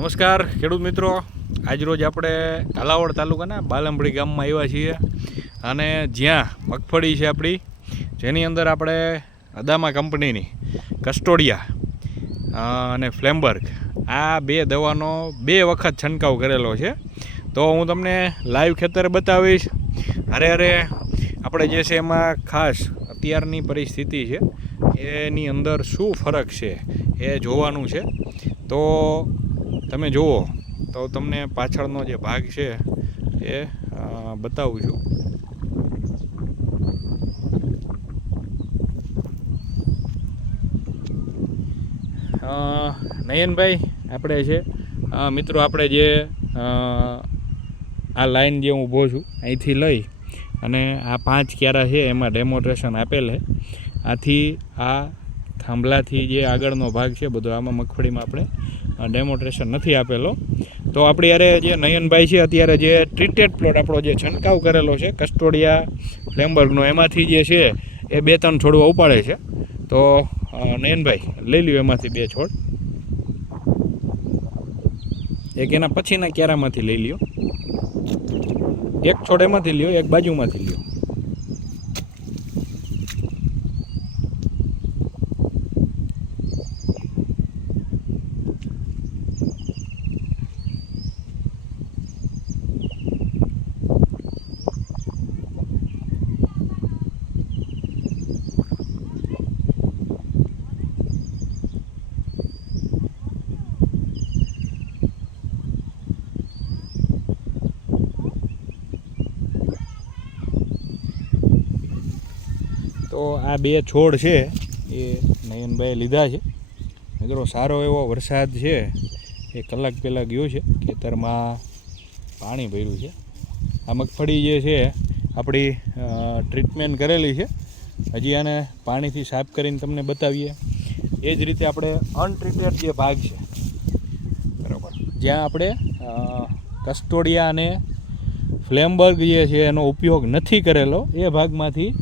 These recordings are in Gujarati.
નમસ્કાર ખેડૂત મિત્રો, આજરોજ આપણે કાલાવડ તાલુકાના બાલંભડી ગામમાં આવ્યા છીએ અને જ્યાં મગફળી છે આપણી, જેની અંદર આપણે અદામા કંપનીની કસ્ટોડિયા અને ફ્લેમબર્ગ આ બે દવાનો 2 વખત છંટકાવ કરેલો છે. તો હું તમને લાઈવ ખેતર બતાવીશ. અરે આપણે જે છે એમાં ખાસ અત્યારની પરિસ્થિતિ છે એની અંદર શું ફરક છે એ જોવાનું છે. તો તમે જુઓ તો તમને પાછળનો જે ભાગ છે એ બતાવું છું. નયનભાઈ આપણે છે મિત્રો, આપણે જે આ લાઈન જે હું ઊભો છું અહીંથી લઈ અને આ 5 ક્યારા છે એમાં ડેમોન્સ્ટ્રેશન આપેલ છે. આથી આ થાંભલાથી જે આગળનો ભાગ છે બધો આમાં મગફળીમાં આપણે ડેમોન્સ્ટ્રેશન નથી આપેલો. તો આપણી યારે જે નયનભાઈ છે અત્યારે જે ટ્રીટેડ પ્લોટ આપણો જે છંટકાવ કરેલો છે કસ્ટોડિયા ફ્લેમબર્ગનો, એમાંથી જે છે એ 2-3 છોડવા ઉપાડે છે. તો નયનભાઈ લઈ લ્યો એમાંથી 2 છોડ, એક એના પછીના ક્યારામાંથી લઈ લ્યો, એક છોડ એમાંથી લ્યો, એક બાજુમાંથી લ્યો. તો આ 2 છોડ છે એ નયનભાઈએ લીધા છે. મિત્રો સારો એવો વરસાદ છે, એ કલાક પહેલાં ગયો છે, ખેતરમાં પાણી ભર્યું છે. આ મગફળી જે છે આપણી ટ્રીટમેન્ટ કરેલી છે, હજી આને પાણીથી સાફ કરીને તમને બતાવીએ. એ જ રીતે આપણે અનટ્રીટેડ જે ભાગ છે બરાબર, જ્યાં આપણે કસ્ટોડિયા અને ફ્લેમબર્ગ જે છે એનો ઉપયોગ નથી કરેલો, એ ભાગમાંથી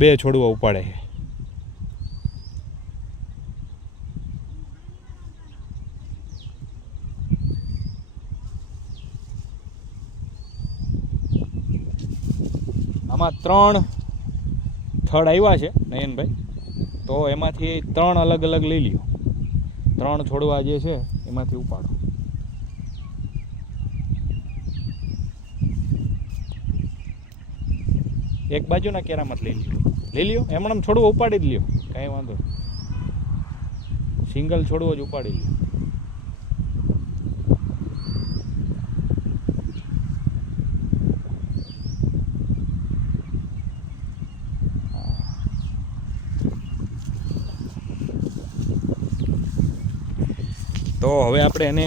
2 છોડવા ઉપાડે છે. આમાં 3 થડ આવ્યા છે નયનભાઈ, તો એમાંથી 3 અલગ અલગ લઈ લ્યો. 3 છોડવા જે છે એમાંથી ઉપાડો. એક બાજુના કેરામાંથી લઈ લ્યો. એમણે છોડવો ઉપાડી જ લ્યો, કાંઈ વાંધો. સિંગલ છોડવો જ ઉપાડી લ્યો. તો હવે આપણે એને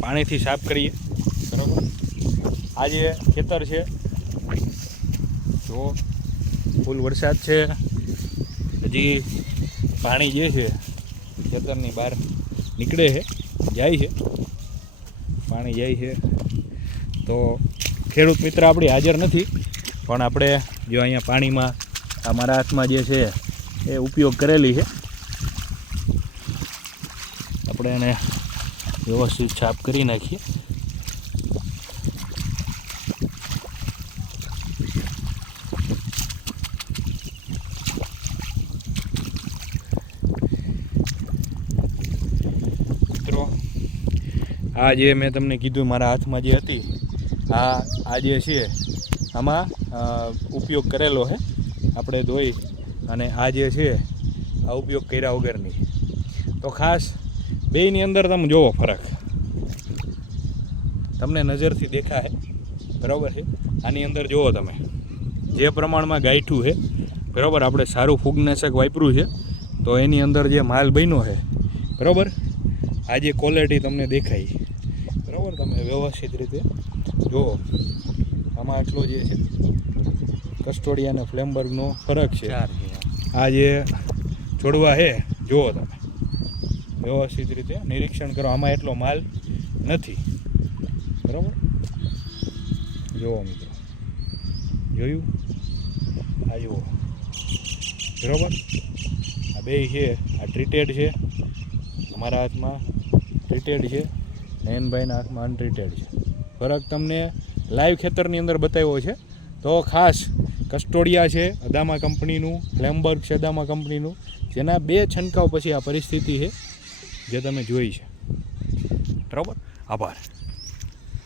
પાણીથી સાફ કરીએ. બરાબર, આ જે ખેતર છે જો ફૂલ વરસાદ છે, હજી પાણી જે છે ખેતરની બહાર નીકળે છે, જાય છે, પાણી જાય છે. તો ખેડૂત મિત્ર આપણી હાજર નથી, પણ આપણે જો અહીંયા પાણીમાં અમારા હાથમાં જે છે એ ઉપયોગ કરેલી છે. આપણે એને વ્યવસ્થિત સાફ કરી નાખીએ. આ જે મેં તમને કીધું મારા હાથમાં જે હતી, આ જે છે આમાં ઉપયોગ કરેલો છે આપણે ધોઈ, અને આ જે છે આ ઉપયોગ કર્યા વગરની. તો ખાસ બેયની અંદર તમે જોવો ફરક, તમને નજરથી દેખાય બરાબર છે. આની અંદર જુઓ તમે જે પ્રમાણમાં ગાંઠું છે બરાબર, આપણે સારું ફૂગનાશક વાપર્યું છે, તો એની અંદર જે માલ બન્યો છે બરાબર, આ જે ક્વોલિટી તમને દેખાય બરાબર, તમે વ્યવસ્થિત રીતે જુઓ. આમાં આટલો જે છે કસ્ટોડિયા અને ફ્લેમબર્ગનો ફરક છે. આ જે છોડવા છે જુઓ તમે વ્યવસ્થિત રીતે નિરીક્ષણ કરો, આમાં એટલો માલ નથી બરાબર. જુઓ મિત્રો, જોયું? આ જુઓ બરાબર, આ બે છે, આ ટ્રીટેડ છે, અમારા હાથમાં ટ્રીટેડ છે, નયનભાઈના હાથમાં અનટ્રીટેડ છે. ફરક તમને લાઈવ ખેતરની અંદર બતાવ્યો છે. તો ખાસ કસ્ટોડિયા છે અદામા કંપનીનું, ફ્લેમબર્ગ છે અદામા કંપનીનું, જેના 2 છંટકાવ પછી આ પરિસ્થિતિ છે જે તમે જોઈ છે. બરાબર, આભાર.